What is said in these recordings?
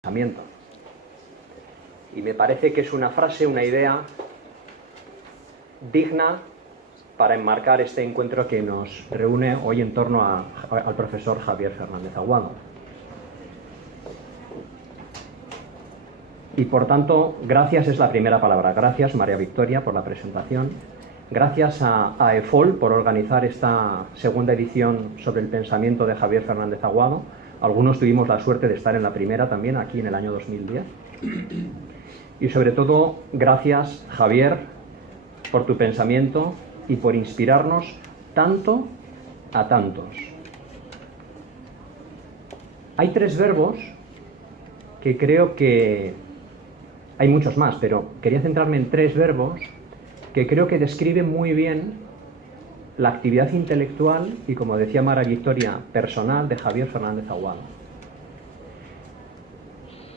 pensamiento. Y me parece que es una frase, una idea digna para enmarcar este encuentro que nos reúne hoy en torno al profesor Javier Fernández Aguado. Y por tanto, gracias es la primera palabra. Gracias, María Victoria, por la presentación. Gracias a EFOL por organizar esta segunda edición sobre el pensamiento de Javier Fernández Aguado. Algunos tuvimos la suerte de estar en la primera también, aquí en el año 2010. Y sobre todo, gracias, Javier, por tu pensamiento y por inspirarnos tanto a tantos. Hay tres verbos que creo que... Hay muchos más, pero quería centrarme en tres verbos que creo que describen muy bien la actividad intelectual y, como decía María Victoria, personal de Javier Fernández Aguado.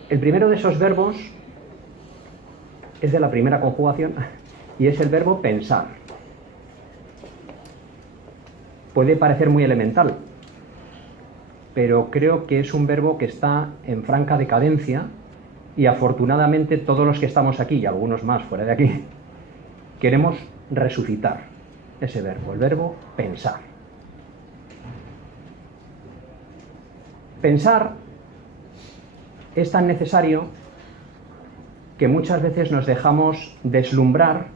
El primero de esos verbos es de la primera conjugación y es el verbo pensar. Puede parecer muy elemental, pero creo que es un verbo que está en franca decadencia y afortunadamente todos los que estamos aquí, y algunos más fuera de aquí, queremos resucitar ese verbo, el verbo pensar. Pensar es tan necesario que muchas veces nos dejamos deslumbrar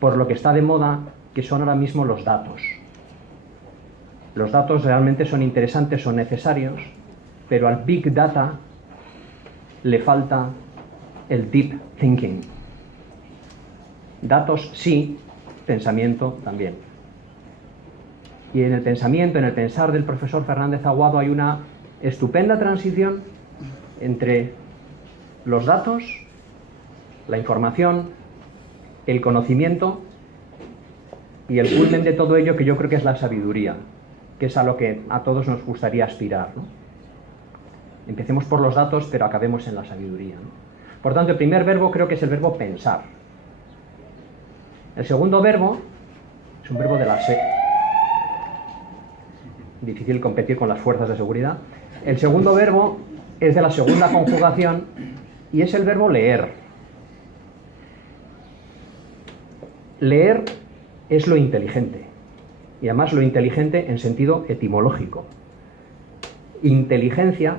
por lo que está de moda, que son ahora mismo los datos. Los datos realmente son interesantes, son necesarios, pero al Big Data le falta el Deep Thinking. Datos sí, pensamiento también. Y en el pensamiento, en el pensar del profesor Fernández Aguado hay una estupenda transición entre los datos, la información, el conocimiento y el culmen de todo ello, que yo creo que es la sabiduría, que es a lo que a todos nos gustaría aspirar, ¿no? Empecemos por los datos, pero acabemos en la sabiduría, ¿no? Por tanto, el primer verbo creo que es el verbo pensar. El segundo verbo es un verbo de la difícil competir con las fuerzas de seguridad. El segundo verbo es de la segunda conjugación y es el verbo leer. Leer es lo inteligente, y además lo inteligente en sentido etimológico. Inteligencia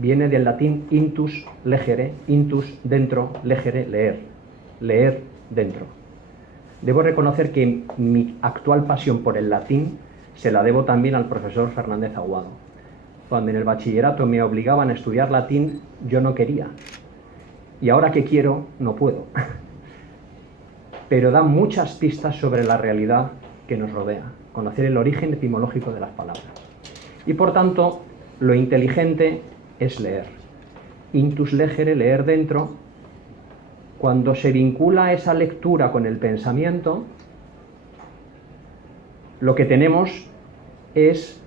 viene del latín intus legere, intus dentro, legere leer, leer dentro. Debo reconocer que mi actual pasión por el latín se la debo también al profesor Fernández Aguado. Cuando en el bachillerato me obligaban a estudiar latín, yo no quería. Y ahora que quiero, no puedo. Pero da muchas pistas sobre la realidad que nos rodea, conocer el origen etimológico de las palabras. Y por tanto, lo inteligente es leer. Intus legere, leer dentro. Cuando se vincula esa lectura con el pensamiento, lo que tenemos es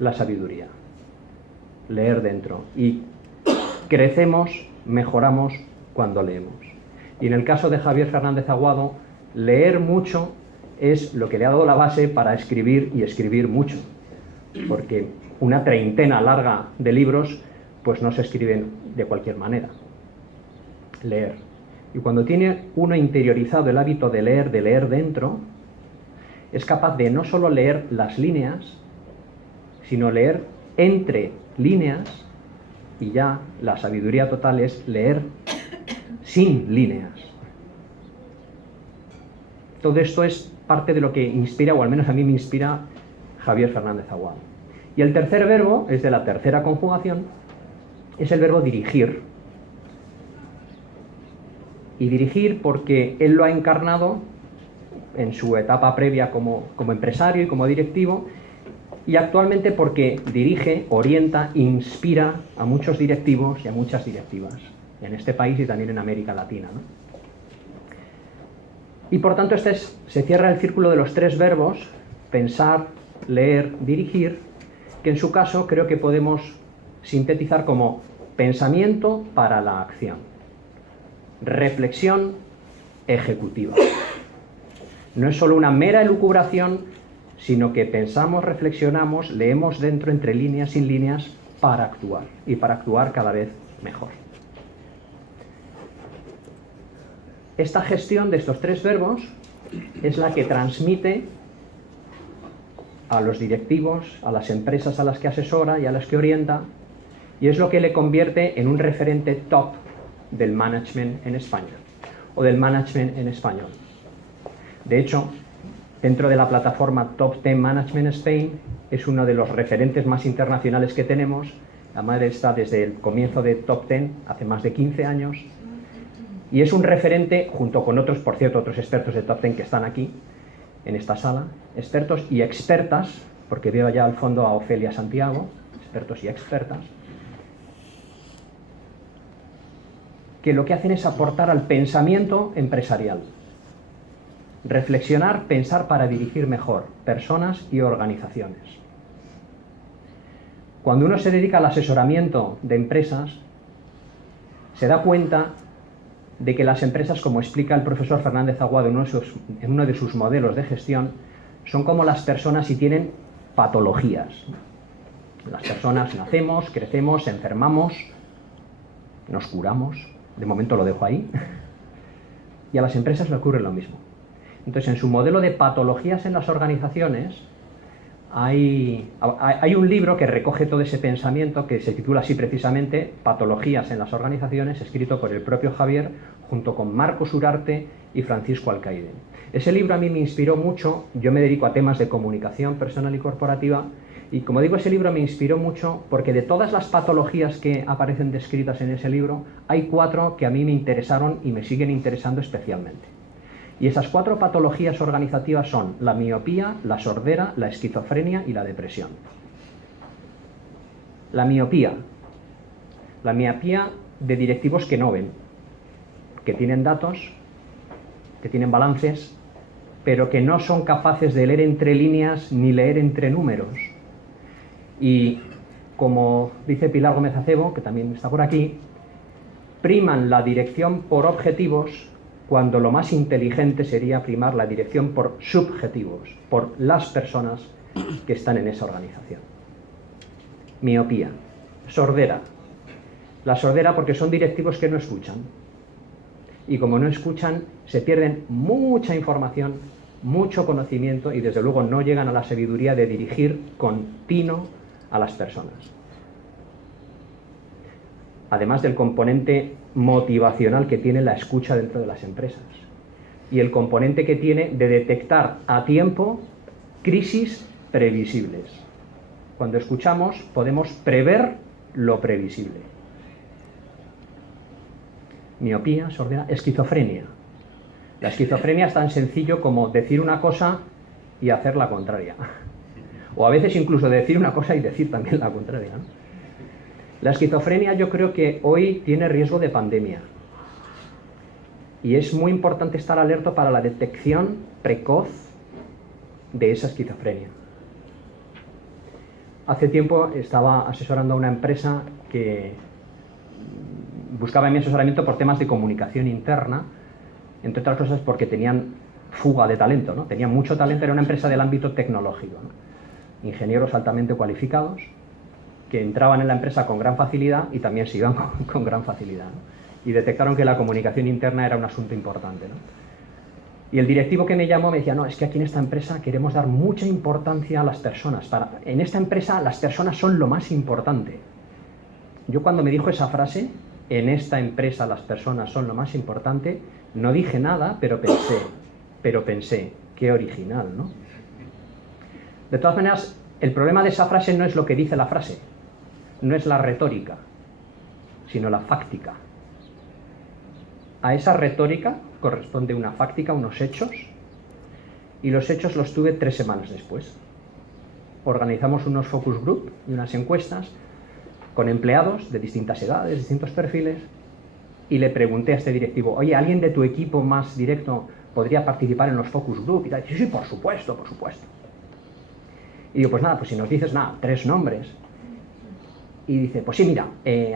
la sabiduría. Leer dentro. Y crecemos, mejoramos cuando leemos. Y en el caso de Javier Fernández Aguado, leer mucho es lo que le ha dado la base para escribir y escribir mucho. Porque una treintena larga de libros pues no se escriben de cualquier manera. Leer. Y cuando tiene uno interiorizado el hábito de leer dentro, es capaz de no solo leer las líneas, sino leer entre líneas, y ya la sabiduría total es leer sin líneas. Todo esto es parte de lo que inspira, o al menos a mí me inspira, Javier Fernández Aguado. Y el tercer verbo, es de la tercera conjugación, es el verbo dirigir. Y dirigir porque él lo ha encarnado en su etapa previa como empresario y como directivo, y actualmente porque dirige, orienta, inspira a muchos directivos y a muchas directivas en este país y también en América Latina, ¿no? Y por tanto se cierra el círculo de los tres verbos, pensar, leer, dirigir, que en su caso creo que podemos sintetizar como pensamiento para la acción, reflexión ejecutiva. No es solo una mera elucubración, sino que pensamos, reflexionamos, leemos dentro, entre líneas, sin líneas, para actuar, y para actuar cada vez mejor. Esta gestión de estos 3 verbos es la que transmite a los directivos, a las empresas a las que asesora y a las que orienta, y es lo que le convierte en un referente top del management en España, o del management en español. De hecho, dentro de la plataforma Top 10 Management Spain, es uno de los referentes más internacionales que tenemos. La madre está desde el comienzo de Top 10, hace más de 15 años, y es un referente, junto con otros, por cierto, otros expertos de Top 10 que están aquí, en esta sala, expertos y expertas, porque veo allá al fondo a Ofelia Santiago, expertos y expertas, que lo que hacen es aportar al pensamiento empresarial. Reflexionar, pensar para dirigir mejor personas y organizaciones. Cuando uno se dedica al asesoramiento de empresas, se da cuenta de que las empresas, como explica el profesor Fernández Aguado en uno de sus modelos de gestión, son como las personas y tienen patologías. Las personas nacemos, crecemos, enfermamos, nos curamos, de momento lo dejo ahí, y a las empresas le ocurre lo mismo. Entonces, en su modelo de patologías en las organizaciones, hay un libro que recoge todo ese pensamiento, que se titula así precisamente, Patologías en las organizaciones, escrito por el propio Javier, junto con Marcos Urarte y Francisco Alcaide. Ese libro a mí me inspiró mucho. Yo me dedico a temas de comunicación personal y corporativa, y como digo, ese libro me inspiró mucho porque de todas las patologías que aparecen descritas en ese libro, hay 4 que a mí me interesaron y me siguen interesando especialmente. Y esas 4 patologías organizativas son la miopía, la sordera, la esquizofrenia y la depresión. La miopía de directivos que no ven, que tienen datos, que tienen balances, pero que no son capaces de leer entre líneas ni leer entre números. Y como dice Pilar Gómez Acebo, que también está por aquí, priman la dirección por objetivos cuando lo más inteligente sería primar la dirección por subjetivos, por las personas que están en esa organización. Miopía. Sordera. La sordera porque son directivos que no escuchan. Y como no escuchan, se pierden mucha información, mucho conocimiento y desde luego no llegan a la sabiduría de dirigir con tino a las personas. Además del componente motivacional que tiene la escucha dentro de las empresas y el componente que tiene de detectar a tiempo crisis previsibles. Cuando escuchamos podemos prever lo previsible. Miopía, sordera, esquizofrenia. La esquizofrenia es tan sencillo como decir una cosa y hacer la contraria. O a veces incluso decir una cosa y decir también la contraria, ¿no? La esquizofrenia yo creo que hoy tiene riesgo de pandemia. Y es muy importante estar alerta para la detección precoz de esa esquizofrenia. Hace tiempo estaba asesorando a una empresa que buscaba mi asesoramiento por temas de comunicación interna, entre otras cosas porque tenían fuga de talento, ¿no? Tenían mucho talento, era una empresa del ámbito tecnológico, ¿no? Ingenieros altamente cualificados que entraban en la empresa con gran facilidad y también se iban con gran facilidad, ¿no? Y detectaron que la comunicación interna era un asunto importante, ¿no? Y el directivo que me llamó me decía, no, es que aquí en esta empresa queremos dar mucha importancia a las personas. En esta empresa las personas son lo más importante. Yo cuando me dijo esa frase, en esta empresa las personas son lo más importante, no dije nada, pero pensé, qué original, ¿no? De todas maneras, el problema de esa frase no es lo que dice la frase, no es la retórica, sino la fáctica. A esa retórica corresponde una fáctica, unos hechos, y los hechos los tuve 3 semanas después. Organizamos unos focus group y unas encuestas con empleados de distintas edades, distintos perfiles, y le pregunté a este directivo, oye, ¿alguien de tu equipo más directo podría participar en los focus group? Y tal. Y sí, por supuesto, por supuesto. Y digo, pues nada, pues si nos dices, nada, 3 nombres. Y dice, pues sí, mira,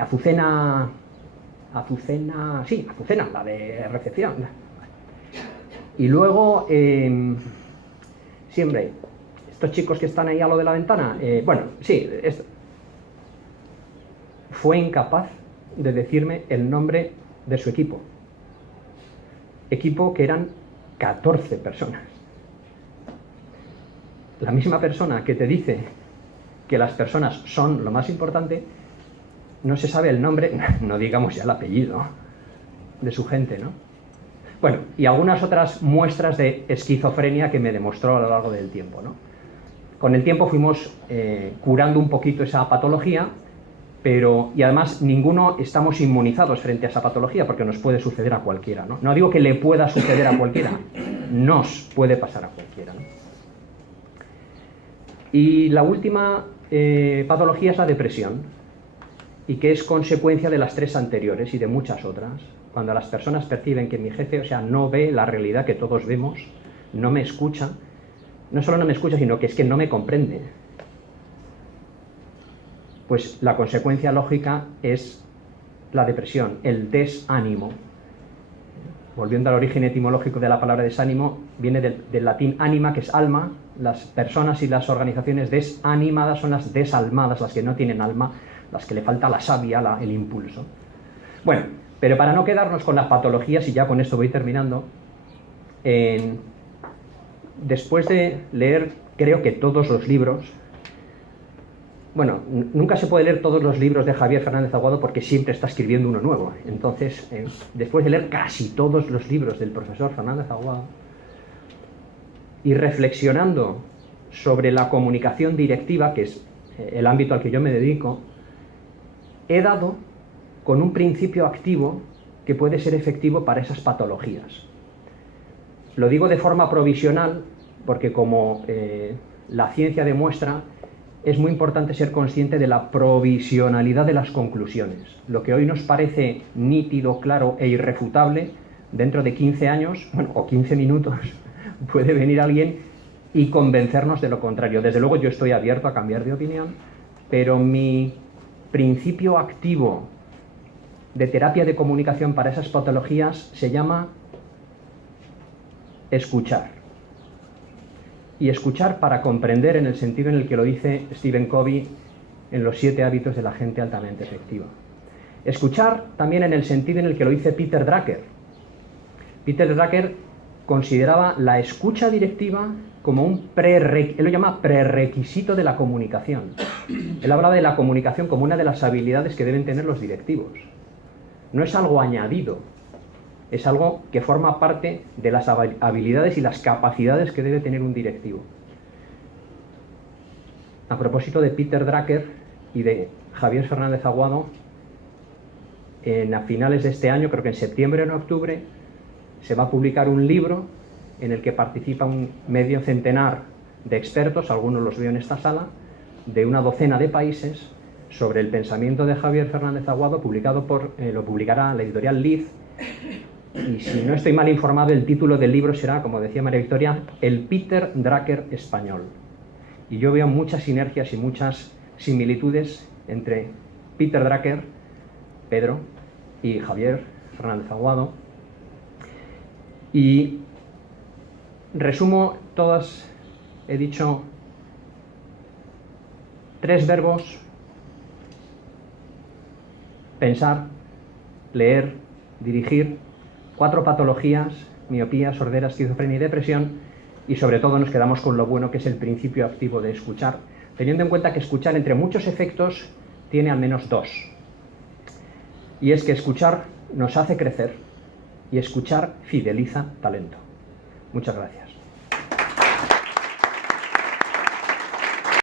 Azucena, la de recepción. Y luego, siempre, estos chicos que están ahí a lo de la ventana, bueno, sí, esto. fue incapaz de decirme el nombre de su equipo. Equipo que eran 14 personas. La misma persona que te dice que las personas son lo más importante, no se sabe el nombre, no digamos ya el apellido, de su gente, ¿no? Bueno, y algunas otras muestras de esquizofrenia que me demostró a lo largo del tiempo, ¿no? Con el tiempo fuimos curando un poquito esa patología, y además ninguno estamos inmunizados frente a esa patología porque nos puede suceder a cualquiera, ¿no? No digo que le pueda suceder a cualquiera, nos puede pasar a cualquiera, ¿no? Y la última patología es la depresión, y que es consecuencia de las 3 anteriores y de muchas otras. Cuando las personas perciben que mi jefe, o sea, no ve la realidad que todos vemos, no me escucha, no solo no me escucha, sino que es que no me comprende, pues la consecuencia lógica es la depresión, el desánimo. Volviendo al origen etimológico de la palabra desánimo, viene del latín anima, que es alma. Las personas y las organizaciones desanimadas son las desalmadas, las que no tienen alma, las que le falta la savia, el impulso. Bueno, pero para no quedarnos con las patologías, y ya con esto voy terminando, después de leer, creo que todos los libros, bueno, nunca se puede leer todos los libros de Javier Fernández Aguado porque siempre está escribiendo uno nuevo. Entonces, después de leer casi todos los libros del profesor Fernández Aguado y reflexionando sobre la comunicación directiva, que es el ámbito al que yo me dedico, he dado con un principio activo que puede ser efectivo para esas patologías. Lo digo de forma provisional porque, como la ciencia demuestra, es muy importante ser consciente de la provisionalidad de las conclusiones. Lo que hoy nos parece nítido, claro e irrefutable, dentro de 15 años, bueno, o 15 minutos, puede venir alguien y convencernos de lo contrario. Desde luego yo estoy abierto a cambiar de opinión, pero mi principio activo de terapia de comunicación para esas patologías se llama escuchar. Y escuchar para comprender, en el sentido en el que lo dice Stephen Covey en los 7 hábitos de la gente altamente efectiva. Escuchar también en el sentido en el que lo dice Peter Drucker. Peter Drucker consideraba la escucha directiva como un él lo llama prerequisito de la comunicación. Él hablaba de la comunicación como una de las habilidades que deben tener los directivos. No es algo añadido, es algo que forma parte de las habilidades y las capacidades que debe tener un directivo. A propósito de Peter Drucker y de Javier Fernández Aguado, a finales de este año, creo que en septiembre o en octubre, se va a publicar un libro en el que participa un medio centenar de expertos, algunos los veo en esta sala, de una docena de países, sobre el pensamiento de Javier Fernández Aguado, lo publicará la editorial Liz. Y si no estoy mal informado, el título del libro será, como decía María Victoria, El Peter Drucker español. Y yo veo muchas sinergias y muchas similitudes entre Peter Drucker, Pedro, y Javier Fernández Aguado. Y resumo todas, he dicho 3 verbos: pensar, leer, dirigir. 4 patologías: miopía, sordera, esquizofrenia y depresión, y sobre todo nos quedamos con lo bueno, que es el principio activo de escuchar, teniendo en cuenta que escuchar, entre muchos efectos, tiene al menos 2. Y es que escuchar nos hace crecer y escuchar fideliza talento. Muchas gracias.